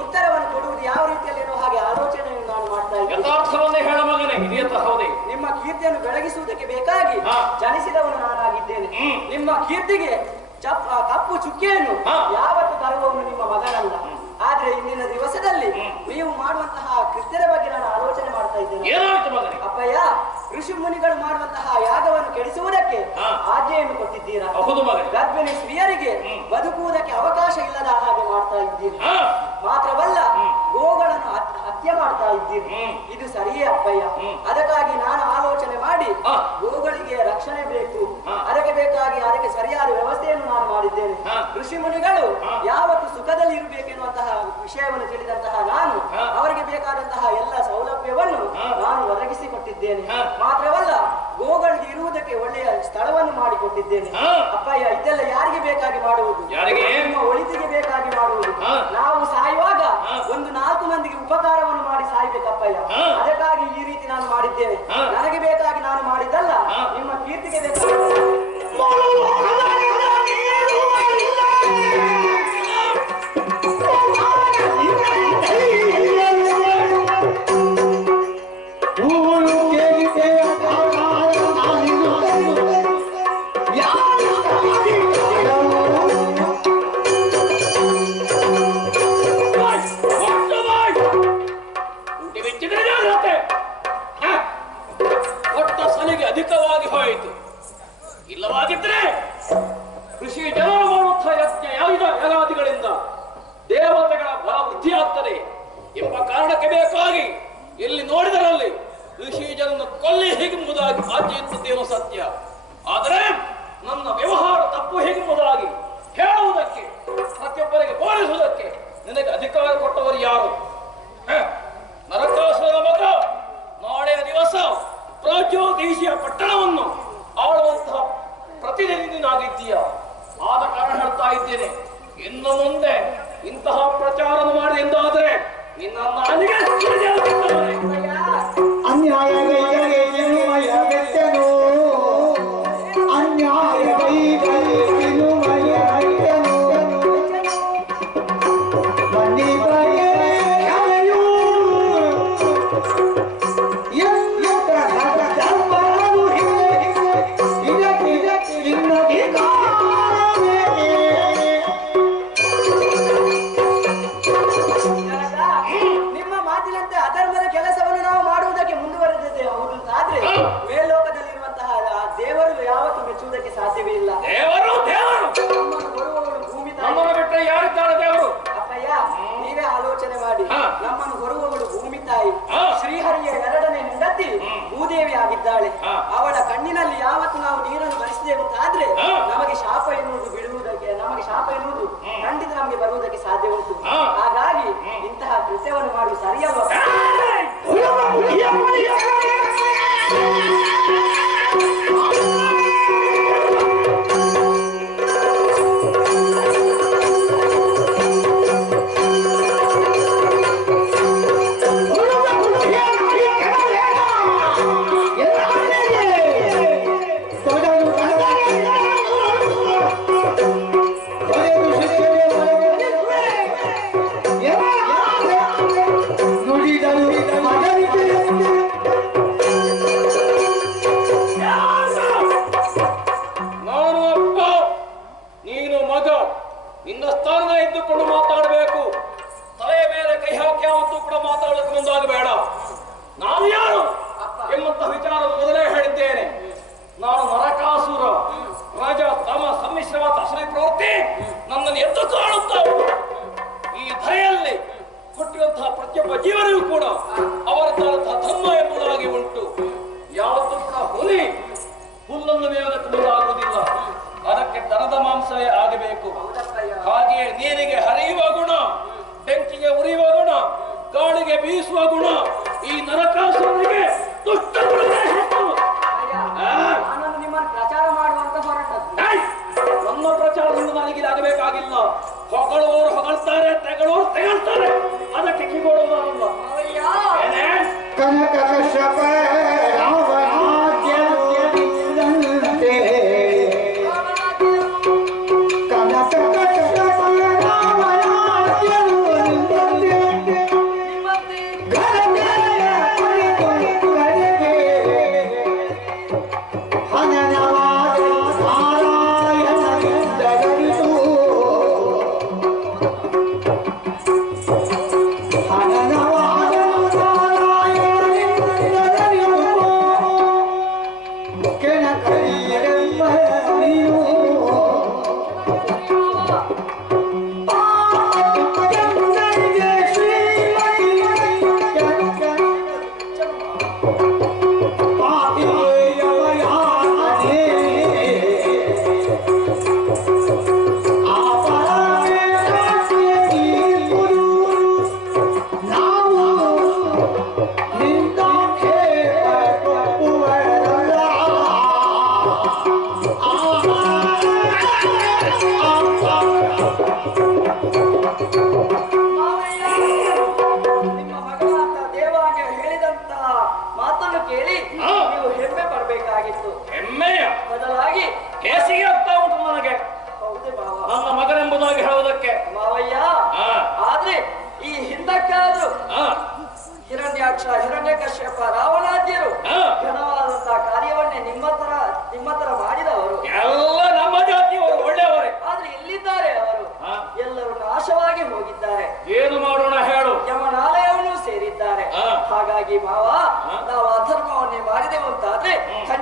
ಉತ್ತರವನ್ನು ಕೊಡುವುದು ಯಾವ ರೀತಿಯಲ್ಲಿರೋ ಹಾಗೆ ಆಲೋಚನೆಯನ್ನು ನಾನು ಮಾಡ್ತಾ ಇದ್ದೇನೆ. ನಿಮ್ಮ ಕೀರ್ತಿಯನ್ನು ಬೆಳಗಿಸುವುದಕ್ಕೆ ಬೇಕಾಗಿ ಜನಿಸಿದವನು ನಾನಾಗಿದ್ದೇನೆ. ನಿಮ್ಮ ಕೀರ್ತಿಗೆ ಕಪ್ಪು ಚುಕ್ಕೆಯನ್ನು ಯಾವತ್ತು ತರುವವನು ನಿಮ್ಮ ಮಗನಲ್ಲ. ಆದ್ರೆ ಇಂದಿನ ದಿವಸದಲ್ಲಿ ನೀವು ಮಾಡುವಂತಹ ಕೃತ್ಯದ ಬಗ್ಗೆ ನಾನು ಆಲೋಚನೆ ಮಾಡ್ತಾ ಇದ್ದೇನೆ. ಅಪ್ಪಯ್ಯ, ಋಷಿ ಮುನಿಗಳು ಮಾಡುವಂತಹ ಯಾಗವನ್ನು ಕೆಡಿಸುವುದಕ್ಕೆ ಆಜ್ಞೆಯನ್ನು ಕೊಟ್ಟಿದ್ದೀರಾ. ಗರ್ಭಿಣಿ ಸ್ತ್ರೀಯರಿಗೆ ಬದುಕುವುದಕ್ಕೆ ಅವಕಾಶ ಇಲ್ಲದ ಹಾಗೆ ಮಾಡ್ತಾ ಇದ್ದೀರಿ. ಮಾತ್ರವಲ್ಲ, ಗೋಗಳನ್ನು ಹತ್ಯೆ ಮಾಡ್ತಾ ಇದ್ದೀರಿ. ಇದು ಸರಿಯೇ ಅಪ್ಪಯ್ಯ. ಅದಕ್ಕಾಗಿ ನಾನು ಆಲೋಚನೆ ಮಾಡಿ ಗೋಗಳಿಗೆ ರಕ್ಷಣೆ ಬೇಕು, ಅದಕ್ಕೆ ಸರಿಯಾದ ವ್ಯವಸ್ಥೆಯನ್ನು ನಾನು ಮಾಡಿದ್ದೇನೆ. ಋಷಿ ಮುನಿಗಳು ಯಾವತ್ತು ಸುಖದಲ್ಲಿ ಇರಬೇಕೆನ್ನುವಂತಹ ವಿಷಯವನ್ನು ತಿಳಿದಂತಹ ನಾನು ಅವರಿಗೆ ಬೇಕಾದಂತಹ ಎಲ್ಲ ಸೌಲಭ್ಯವನ್ನು ನಾನು ಒದಗಿಸಿಕೊಟ್ಟಿದ್ದೇನೆ. ಮಾತ್ರವಲ್ಲ, ಗೋಗಳಿಗೆ ಇರುವುದಕ್ಕೆ ಒಳ್ಳೆಯ ಸ್ಥಳವನ್ನು ಮಾಡಿಕೊಟ್ಟಿದ್ದೇನೆ. ಅಪ್ಪಯ್ಯ, ಇದೆಲ್ಲ ಯಾರಿಗೆ ಬೇಕಾಗಿ ಮಾಡುವುದು? ನಿಮ್ಮ ಒಳಿತಿಗೆ ಬೇಕಾಗಿ ಮಾಡುವುದು. ನಾವು ಸಾಯುವಾಗ ಒಂದು 4 ಮಂದಿಗೆ ಉಪಕಾರವನ್ನು ಮಾಡಿ ಸಾಯ್ಬೇಕಪ್ಪಯ್ಯ. ಅದಕ್ಕಾಗಿ ಈ ರೀತಿ ನಾನು ಮಾಡಿದ್ದೇನೆ. ನನಗೆ ಬೇಕಾಗಿ ನಾನು ಮಾಡಿದ್ದಲ್ಲ, ನಿಮ್ಮ ಕೀರ್ತಿಗೆ ಬೇಕಾಗಿ. ಅಧಿಕವಾಗಿ ಹೋಯಿತು. ಇಲ್ಲವಾಗಿದ್ದರೆ ಕೃಷಿ ಜನರು ಮಾಡುವಂತಹ ಯಾಗಾದಿಗಳಿಂದ ದೇವತೆಗಳ ಬಲ ವೃದ್ಧಿಯಾಗ್ತದೆ ಎಂಬ ಕಾರಣಕ್ಕೆ ಬೇಕಾಗಿ ಎಲ್ಲಿ ನೋಡಿದರಲ್ಲಿ ಋಷಿ ಜನರನ್ನು ಕೊಲ್ಲಿ ಹೇಗೆಂಬುದಾಗಿ ಆಜ್ಞೆ ಇರುತ್ತದೇನೋ ಸತ್ಯ. ಆದರೆ ನನ್ನ ವ್ಯವಹಾರ ತಪ್ಪು ಹೇಗೆಂಬುದಾಗಿ ಹೇಳುವುದಕ್ಕೆ, ಪ್ರತಿಯೊಬ್ಬರಿಗೆ ಬೋಧಿಸುವುದಕ್ಕೆ ನಿನಗೆ ಅಧಿಕಾರ ಕೊಟ್ಟವರು ಯಾರು? ನರಕಾಸುರನ ಮಗ ನಾಳೆಯ ದಿವಸ ಪ್ರಾಜ್ಯೋದೇಶಿಯ ಪಟ್ಟಣವನ್ನು ಆಳುವಂತಹ ಪ್ರತಿನಿಧಿನಾಗಿದ್ದೀಯ. ಆದ ಕಾರಣ ಹೇಳ್ತಾ ಇದ್ದೇನೆ, ಇನ್ನು ಮುಂದೆ ಇಂತಹ ಪ್ರಚಾರ ಮಾಡಿ ಎಂದಾದರೆ ನಿನ್ನ ನಾಲಿಗೆ ಸಾಧ್ಯವೇ ಇಲ್ಲ. ನಮ್ಮನ್ನು ಬಿಟ್ಟರೆ ಯಾರಿದ್ದಾರೆ ದೇವರು? ಅಪ್ಪಯ್ಯ, ನೀವೇ ಆಲೋಚನೆ ಮಾಡಿ. ನಮ್ಮನ್ನು ಹೊರುವವಳು ಭೂಮಿ ತಾಯಿ, ಶ್ರೀಹರಿಯ 2ನೇ ಹೆಂಡತಿ ಭೂದೇವಿ ಆಗಿದ್ದಾಳೆ. ಅವಳ ಕಣ್ಣಿನಲ್ಲಿ ಯಾವತ್ತು ನಾವು ನೀರನ್ನು ಬರಿಸಿದೆವು ಅಂತಾದ್ರೆ ನಮಗೆ ಶಾಪ ಎನ್ನುವುದು ಖಂಡಿತ ನಮಗೆ ಬರುವುದಕ್ಕೆ ಸಾಧ್ಯ ಉಂಟು. ಹಾಗಾಗಿ ಇಂತಹ ಕೃತ್ಯವನ್ನು ಮಾಡುವುದು ಸರಿಯಲ್ಲ. ನಿನ್ನ ಸ್ಥಾನ ಇದ್ದುಕೊಂಡು ಮಾತಾಡಬೇಕು. ತಲೆಯ ಮೇಲೆ ಕೈ ಹಾಕಿ ಯಾವತ್ತೂ ಕೂಡ ಮಾತಾಡೋಕೆ ಮುಂದಾಗಬೇಡ. ನಾನು ಯಾರು ಎಂಬಂತಹ ವಿಚಾರವನ್ನು ಮೊದಲೇ ಹೇಳಿದ್ದೇನೆ. ನಾನು ನರಕಾಸುರ, ರಾಜ ತಮ ಸಮ್ಮಿಶ್ರವಾದ ಅಸಲಿ ಪ್ರವೃತ್ತಿ ನನ್ನನ್ನು ಎದ್ದು ಕಾಣುತ್ತಾ ಈ ಧರೆಯಲ್ಲಿ ಕೊಟ್ಟಿರುವಂತಹ ಪ್ರತಿಯೊಬ್ಬ ಜೀವನವೂ ಕೂಡ ಅವರದ್ದಾದಂತಹ ಧರ್ಮ ಎಂಬುದಾಗಿ ಉಂಟು. ಯಾವತ್ತೂ ಕೂಡ ಹುಲಿ ಹುಲ್ಲನ್ನು ಮೇಯೋದಕ್ಕೆ ಮುಂದಾಗುವುದಿಲ್ಲ, ಅದಕ್ಕೆ ದನದ ಮಾಂಸವೇ ಆಗಬೇಕು. ಹಾಗೆಯೇ ನೀರಿಗೆ ಹರಿಯುವ ಗುಣ, ಬೆಂಕಿಗೆ ಉರಿಯುವ ಗುಣ, ಗಾಳಿಗೆ ಬೀಸುವ ಗುಣ ಈ ನರಕಾಸುರನಿಗೆ ದುಷ್ಟ ಗುಣ.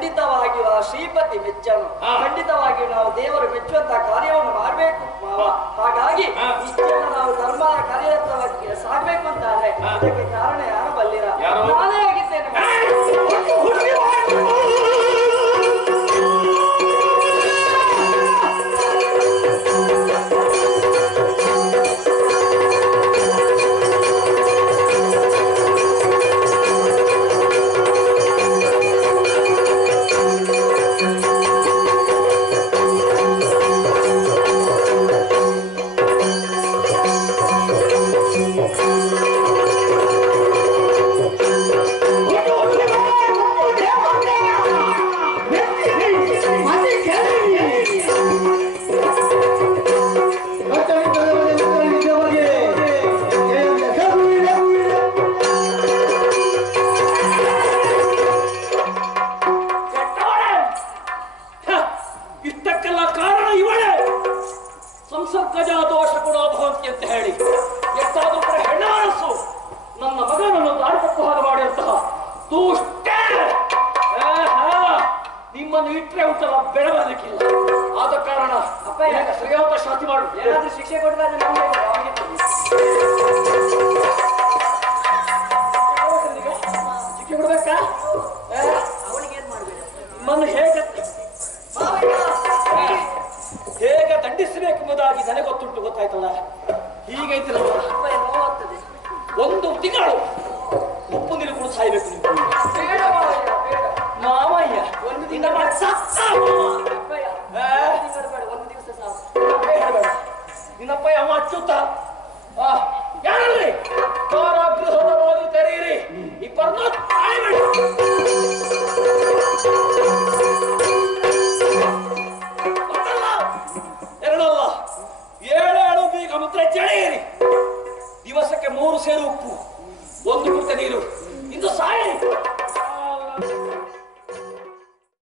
ಖಂಡಿತವಾಗಿಯೂ ಆ ಶ್ರೀಪತಿ ಮೆಚ್ಚನು. ಖಂಡಿತವಾಗಿಯೂ ನಾವು ದೇವರು ಮೆಚ್ಚುವಂತಹ ಕಾರ್ಯವನ್ನು ಮಾಡಬೇಕು ಮಾವ. ಹಾಗಾಗಿ ಇಷ್ಟೆಲ್ಲ ನಾವು ಧರ್ಮ ಕಾರ್ಯಕ್ಕೆ ಸಾಗಬೇಕು ಅಂತಾದ್ರೆ ಅದಕ್ಕೆ ಕಾರಣ ಯಾರು ಬಲ್ಲಿರ? ನಾನೇ ಆಗಿದ್ದೇನೆ. ನಿಮ್ಮನ್ನು ಇಟ್ಟರೆ ಉಂಟಲ್ಲ ಬೆಳೆ ಬರಲಿಕ್ಕಿಲ್ಲ. ಆದ ಕಾರಣ ಸರಿಯಾದ ಶಾಂತಿ ಮಾಡು. ಏನಾದ್ರೂ ಶಿಕ್ಷೆ ಕೊಡಲಾದ್ರೆ ಶಿಕ್ಷೆ ಕೊಡ್ಬೇಕಾ? ಅವನಿಗೆ ಏನ್ ಮಾಡ್ಬೇಕು? ನಿಮ್ಮನ್ನು ಹೇಗೆ ದಂಡಿಸಬೇಕೆಂಬುದಾಗಿ ನನಗೆ ಗೊತ್ತುಂಟು, ಗೊತ್ತಾಯ್ತಲ್ಲ? ಹೀಗೈತಿಲ್ಲ ನೋವಾಗ್ತದೆ. ಒಂದು ತಿಂಗಳು ಉಪ್ಪು ನೀರು ಕೂಡ ಸಾಯ್ಬೇಕು ನೀವು. ಮಾವಯ್ಯ ಒಂದು ದಿನ ಒಂದು ದಿವಸ ಸಾಕು. ನಿನ್ನಪ್ಪ ಅಮ್ಮ ಅಚ್ಚುತ್ತ ಯಾರಲ್ಲಿ ಕಾರಾಗೃಹದ ಬಾಗಿಲು ತೆರೆಯಿರಿ, ಇಬ್ಬರನ್ನೂ ತಾಳಿಬೇಡಿ. ಎರಡಲ್ಲ 7 ಬೀಗ ಮುದ್ರೆ ಜಳೆಯಿರಿ. ದಿವಸಕ್ಕೆ 3 ಸೇರು ಉಪ್ಪು, 1 ಪುಟ್ಟ ನೀರು.